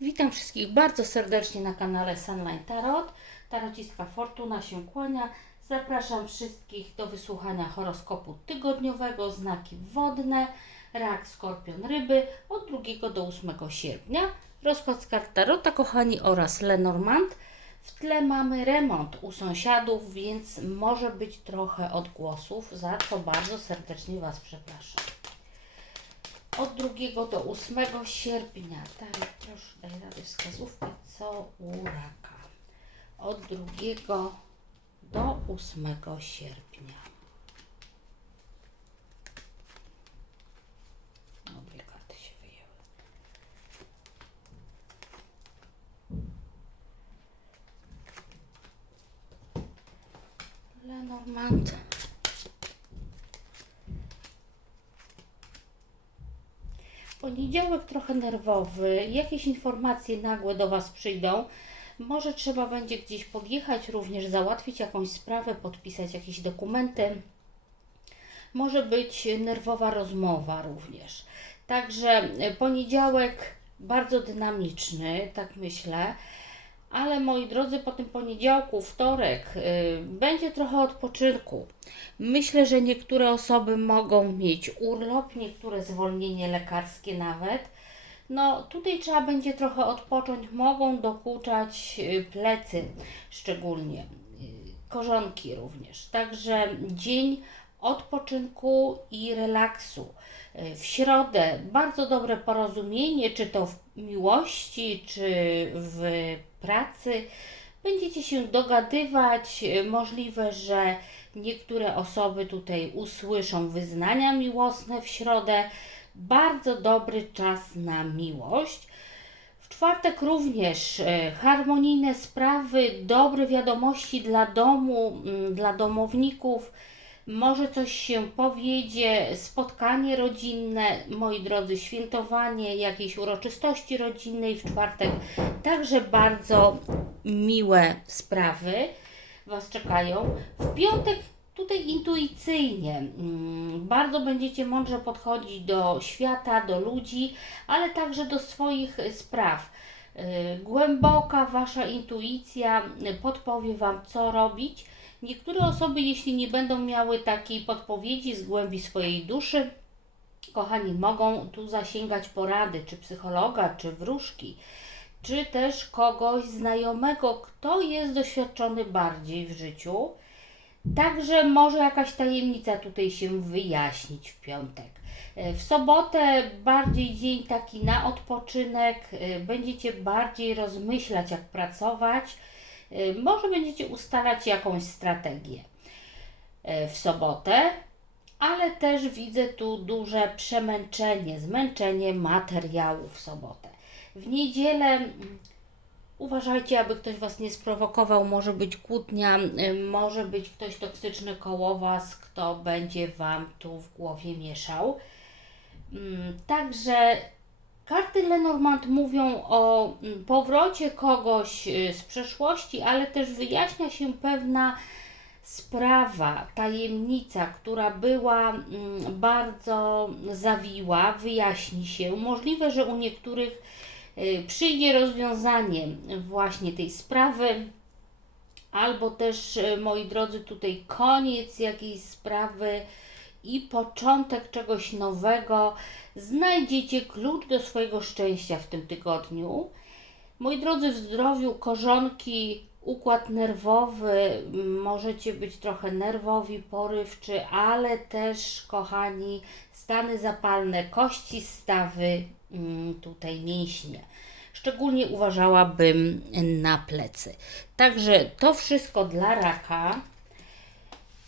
Witam wszystkich bardzo serdecznie na kanale Sunline Tarot. Tarocistka Fortuna się kłania. Zapraszam wszystkich do wysłuchania horoskopu tygodniowego, znaki wodne, rak, skorpion, ryby od 2 do 8 sierpnia. Rozkład z kart Tarota, kochani, oraz Lenormand. W tle mamy remont u sąsiadów, więc może być trochę odgłosów, za co bardzo serdecznie Was przepraszam. Od 2 do 8 sierpnia. Tak, proszę, daj rady wskazówki, co u raka. Od 2 do 8 sierpnia. No. Lenormand. Poniedziałek trochę nerwowy, jakieś informacje nagłe do Was przyjdą. Może trzeba będzie gdzieś podjechać, również załatwić jakąś sprawę, podpisać jakieś dokumenty. Może być nerwowa rozmowa również. Także poniedziałek bardzo dynamiczny, tak myślę. Ale moi drodzy, po tym poniedziałku, wtorek, y, będzie trochę odpoczynku. Myślę, że niektóre osoby mogą mieć urlop, niektóre zwolnienie lekarskie nawet. No, tutaj trzeba będzie trochę odpocząć, mogą dokuczać y, plecy szczególnie, y, korzonki również. Także dzień odpoczynku i relaksu. W środę bardzo dobre porozumienie, czy to w miłości, czy w pracy. Będziecie się dogadywać. Możliwe, że niektóre osoby tutaj usłyszą wyznania miłosne w środę. Bardzo dobry czas na miłość. W czwartek również e, harmonijne sprawy, dobre wiadomości dla domu, dla domowników. Może coś się powiedzie, spotkanie rodzinne, moi drodzy, świętowanie jakiejś uroczystości rodzinnej w czwartek. Także bardzo miłe sprawy Was czekają. W piątek tutaj intuicyjnie mm, bardzo będziecie mądrze podchodzić do świata, do ludzi, ale także do swoich spraw. Y, Głęboka Wasza intuicja podpowie Wam, co robić. Niektóre osoby, jeśli nie będą miały takiej podpowiedzi z głębi swojej duszy, kochani, mogą tu zasięgać porady, czy psychologa, czy wróżki, czy też kogoś znajomego, kto jest doświadczony bardziej w życiu. Także może jakaś tajemnica tutaj się wyjaśnić w piątek. E, W sobotę bardziej dzień taki na odpoczynek, e, będziecie bardziej rozmyślać, jak pracować. E, Może będziecie ustalać jakąś strategię e, w sobotę, ale też widzę tu duże przemęczenie, zmęczenie materiału w sobotę. W niedzielę mm, Uważajcie, aby ktoś Was nie sprowokował. Może być kłótnia, y, może być ktoś toksyczny koło Was, kto będzie Wam tu w głowie mieszał. Mm, Także karty Lenormand mówią o mm, powrocie kogoś y, z przeszłości, ale też wyjaśnia się pewna sprawa, tajemnica, która była mm, bardzo zawiła, wyjaśni się. Możliwe, że u niektórych y, przyjdzie rozwiązanie właśnie tej sprawy, albo też, y, moi drodzy, tutaj koniec jakiejś sprawy i początek czegoś nowego. Znajdziecie klucz do swojego szczęścia w tym tygodniu. Moi drodzy, w zdrowiu korzonki, układ nerwowy, możecie być trochę nerwowi, porywczy, ale też, kochani, stany zapalne, kości, stawy, mm, tutaj mięśnie. Szczególnie uważałabym na plecy. Także to wszystko dla raka.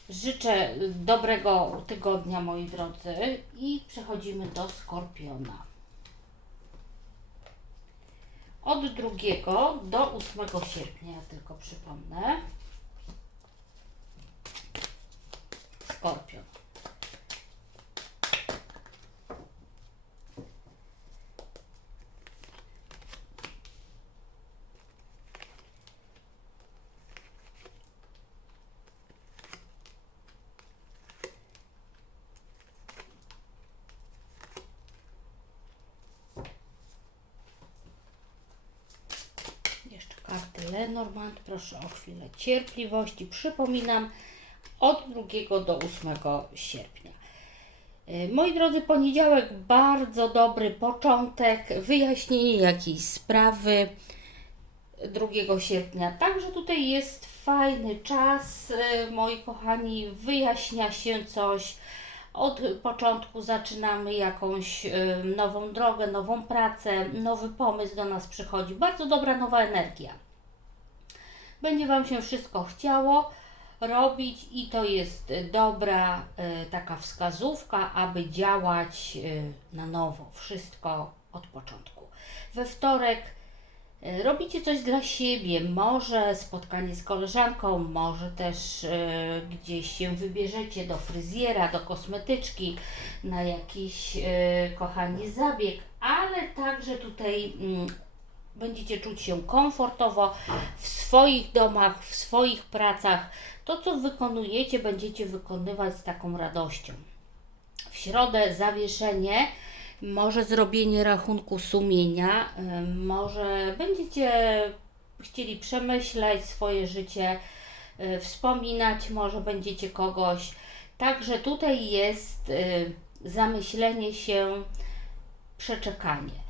Życzę dobrego tygodnia, moi drodzy, i przechodzimy do skorpiona. Od 2 do 8 sierpnia, ja tylko przypomnę. Skorpion. Lenormand. Proszę o chwilę cierpliwości. Przypominam, od 2 do 8 sierpnia. E, Moi drodzy, poniedziałek bardzo dobry początek, wyjaśnienie jakiejś sprawy 2 sierpnia. Także tutaj jest fajny czas, e, moi kochani, wyjaśnia się coś. Od początku zaczynamy jakąś e, nową drogę, nową pracę, nowy pomysł do nas przychodzi. Bardzo dobra nowa energia. Będzie Wam się wszystko chciało robić i to jest dobra e, taka wskazówka, aby działać e, na nowo. Wszystko od początku. We wtorek e, robicie coś dla siebie, może spotkanie z koleżanką, może też gdzieś się wybierzecie do fryzjera, do kosmetyczki, na jakiś, kochani, zabieg, ale także tutaj mm, będziecie czuć się komfortowo w swoich domach, w swoich pracach. To, co wykonujecie, będziecie wykonywać z taką radością. W środę zawieszenie, może zrobienie rachunku sumienia, może będziecie chcieli przemyśleć swoje życie, y, wspominać, może będziecie kogoś. Także tutaj jest y, zamyślenie się, przeczekanie.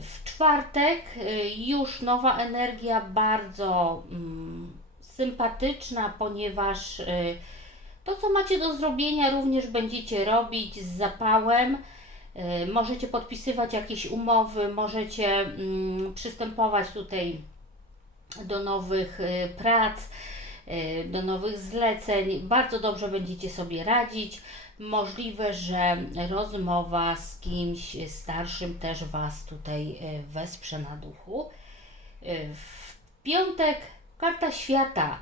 W czwartek y, już nowa energia, bardzo mm, sympatyczna, ponieważ y, to, co macie do zrobienia, również będziecie robić z zapałem. Y, Możecie podpisywać jakieś umowy, możecie mm, przystępować tutaj do nowych prac, do nowych zleceń. Bardzo dobrze będziecie sobie radzić. Możliwe, że rozmowa z kimś starszym też Was tutaj y, wesprze na duchu. Y, W piątek karta świata.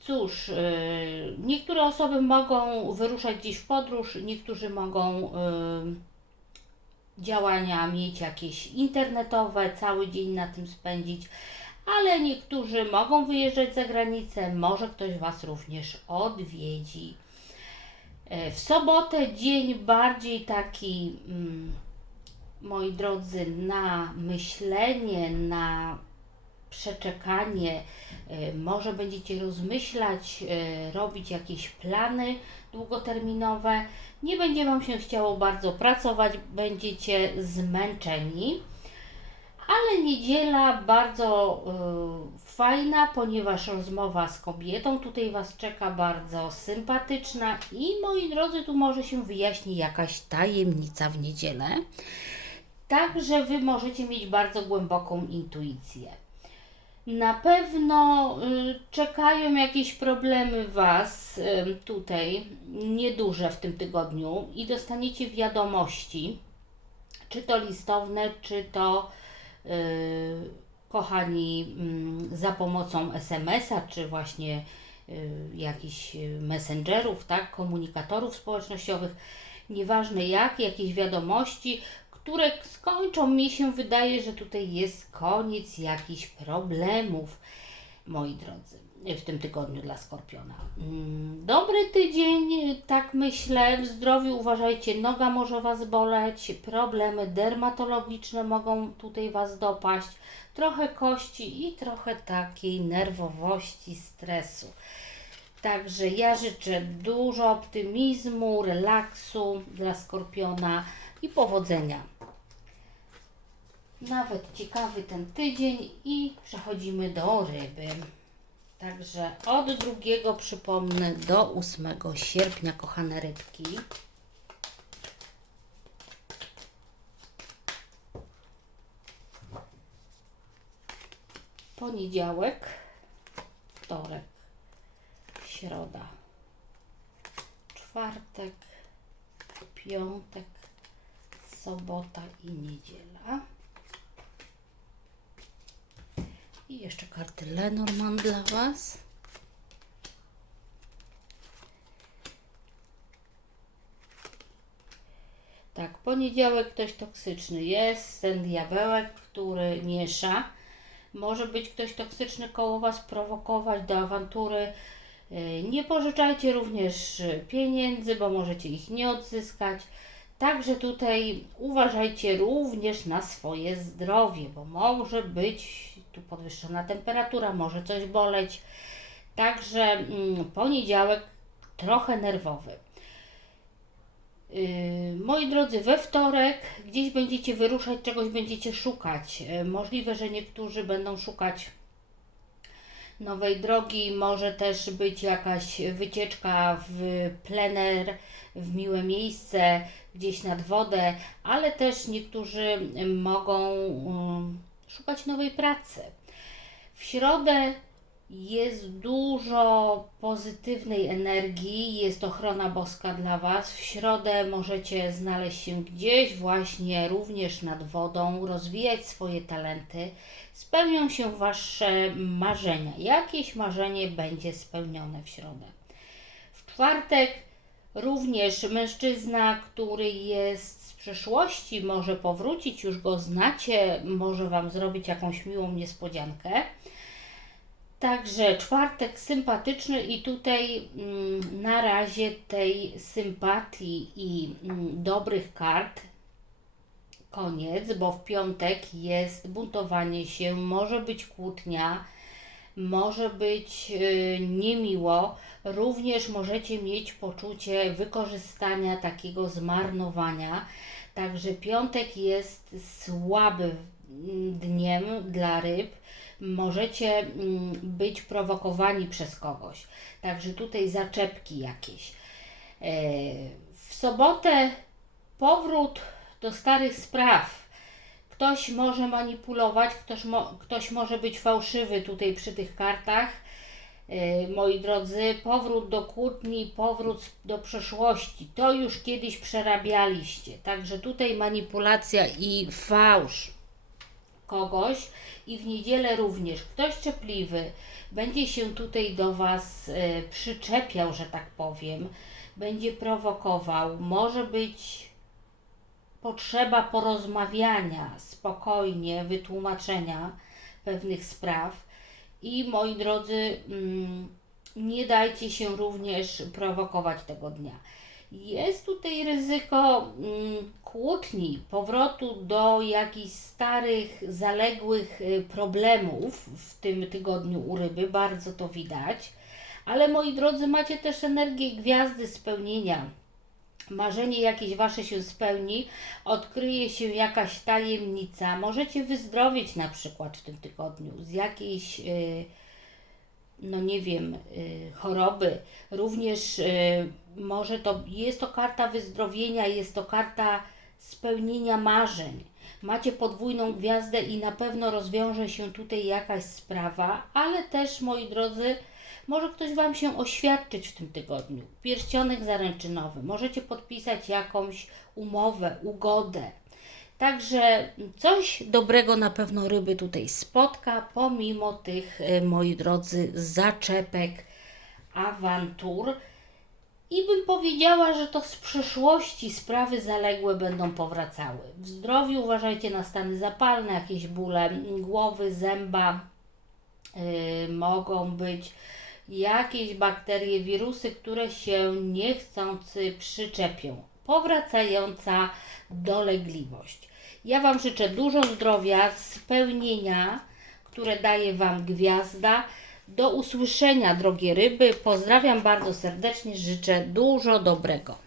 Cóż, y, niektóre osoby mogą wyruszać gdzieś w podróż, niektórzy mogą działania mieć jakieś internetowe, cały dzień na tym spędzić, ale niektórzy mogą wyjeżdżać za granicę, może ktoś Was również odwiedzi. E, W sobotę dzień bardziej taki, mm, moi drodzy, na myślenie, na przeczekanie. E, Może będziecie rozmyślać, e, robić jakieś plany długoterminowe. Nie będzie Wam się chciało bardzo pracować, będziecie zmęczeni. Ale niedziela bardzo fajna, ponieważ rozmowa z kobietą tutaj Was czeka bardzo sympatyczna i moi drodzy, tu może się wyjaśni jakaś tajemnica w niedzielę. Także Wy możecie mieć bardzo głęboką intuicję. Na pewno y, czekają jakieś problemy Was tutaj, nieduże w tym tygodniu i dostaniecie wiadomości, czy to listowne, czy to y, kochani mm, za pomocą SMS-a, czy właśnie y, jakichś y, messengerów, tak, komunikatorów społecznościowych, nieważne jak, jakieś wiadomości, które skończą, mi się wydaje, że tutaj jest koniec jakichś problemów, moi drodzy, w tym tygodniu dla Skorpiona. Mm, Dobry tydzień, tak myślę, w zdrowiu uważajcie, noga może Was boleć, problemy dermatologiczne mogą tutaj Was dopaść, trochę kości i trochę takiej nerwowości, stresu. Także ja życzę dużo optymizmu, relaksu dla Skorpiona i powodzenia. Nawet ciekawy ten tydzień i przechodzimy do ryby. Także od drugiego przypomnę do 8 sierpnia, kochane rybki. Poniedziałek, wtorek, środa, czwartek, piątek, sobota i niedziela. I jeszcze karty Lenormand dla Was. Tak, poniedziałek ktoś toksyczny jest, ten diabełek, który miesza. Może być ktoś toksyczny koło Was, prowokować do awantury. Yy, Nie pożyczajcie również yy, pieniędzy, bo możecie ich nie odzyskać. Także tutaj uważajcie również na swoje zdrowie, bo może być tu podwyższona temperatura, może coś boleć. Także mm, poniedziałek trochę nerwowy. Yy, moi drodzy, we wtorek gdzieś będziecie wyruszać, czegoś będziecie szukać. Yy, możliwe, że niektórzy będą szukać nowej drogi, może też być jakaś wycieczka w plener, w miłe miejsce, gdzieś nad wodę, ale też niektórzy mogą um, szukać nowej pracy. W środę jest dużo pozytywnej energii, jest ochrona boska dla Was. W środę możecie znaleźć się gdzieś właśnie również nad wodą, rozwijać swoje talenty. Spełnią się Wasze marzenia. Jakieś marzenie będzie spełnione w środę. W czwartek również mężczyzna, który jest z przeszłości, może powrócić, już go znacie, może Wam zrobić jakąś miłą niespodziankę. Także czwartek sympatyczny i tutaj mm, na razie tej sympatii i mm, dobrych kart koniec, bo w piątek jest buntowanie się, może być kłótnia, może być y, niemiło. Również możecie mieć poczucie wykorzystania takiego zmarnowania. Także piątek jest słaby mm, dniem dla ryb możecie mm, być prowokowani przez kogoś. Także tutaj zaczepki jakieś. E, W sobotę powrót do starych spraw. Ktoś może manipulować, ktoś, mo, ktoś może być fałszywy tutaj przy tych kartach. E, Moi drodzy, powrót do kłótni, powrót do przeszłości. To już kiedyś przerabialiście. Także tutaj manipulacja i fałsz kogoś i w niedzielę również ktoś czepliwy będzie się tutaj do Was e, przyczepiał, że tak powiem, będzie prowokował, może być potrzeba porozmawiania, spokojnie, wytłumaczenia pewnych spraw i moi drodzy, mm, nie dajcie się również prowokować tego dnia. Jest tutaj ryzyko mm, kłótni, powrotu do jakichś starych, zaległych y, problemów w tym tygodniu u ryby, bardzo to widać. Ale moi drodzy, macie też energię gwiazdy spełnienia. Marzenie jakieś wasze się spełni, odkryje się jakaś tajemnica. Możecie wyzdrowieć na przykład w tym tygodniu z jakiejś. Yy, no nie wiem, y, choroby. Również y, może to jest to karta wyzdrowienia, jest to karta spełnienia marzeń. Macie podwójną gwiazdę i na pewno rozwiąże się tutaj jakaś sprawa, ale też moi drodzy, może ktoś Wam się oświadczyć w tym tygodniu. Pierścionek zaręczynowy, możecie podpisać jakąś umowę, ugodę. Także coś dobrego na pewno ryby tutaj spotka, pomimo tych, e, moi drodzy, zaczepek, awantur. I bym powiedziała, że to z przeszłości sprawy zaległe będą powracały. W zdrowiu uważajcie na stany zapalne, jakieś bóle głowy, zęba, yy, mogą być jakieś bakterie, wirusy, które się niechcący przyczepią. Powracająca dolegliwość. Ja Wam życzę dużo zdrowia, spełnienia, które daje Wam gwiazda. Do usłyszenia, drogie ryby. Pozdrawiam bardzo serdecznie, życzę dużo dobrego.